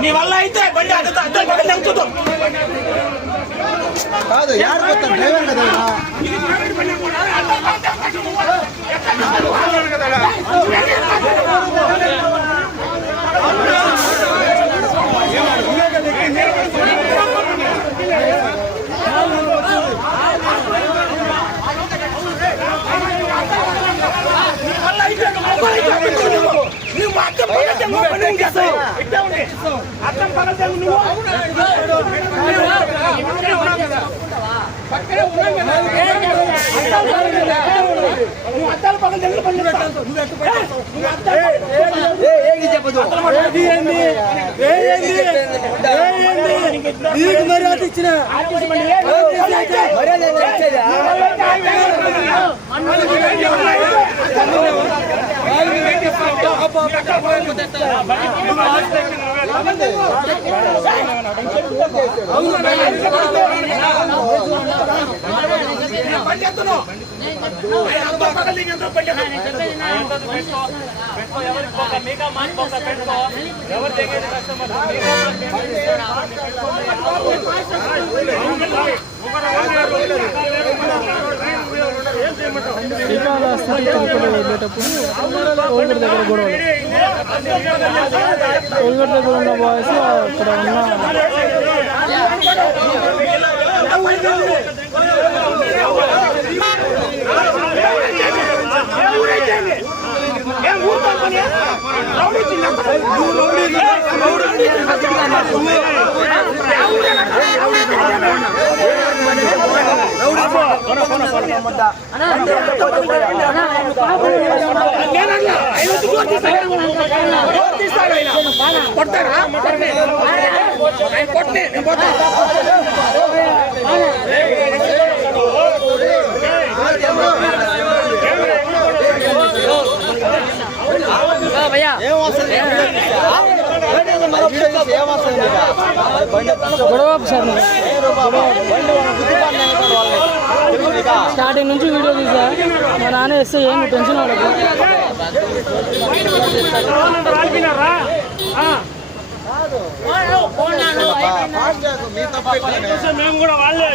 నీ వల్ల అయితే బండి అద్దం పక్కన దించుతాం కాదు యారు డ్రైవర్ కదా నువ్వు అద్దం పగల నువ్వు అద్దాలు పగల చెప్పదు మర్యాద ఇచ్చిన శ్రీకాళహస్తి తిరుపతి వెళ్ళేటప్పుడు కోల్గేట్ దగ్గర గొడవ కోల్గేట్ దగ్గర ఉన్న బాయ్స్ అక్కడ ఉన్న స్టార్టింగ్ నుంచి వీడియో తీసా మా నాన్న వేస్తే ఏం టెన్షన్ మేము కూడా వాళ్ళే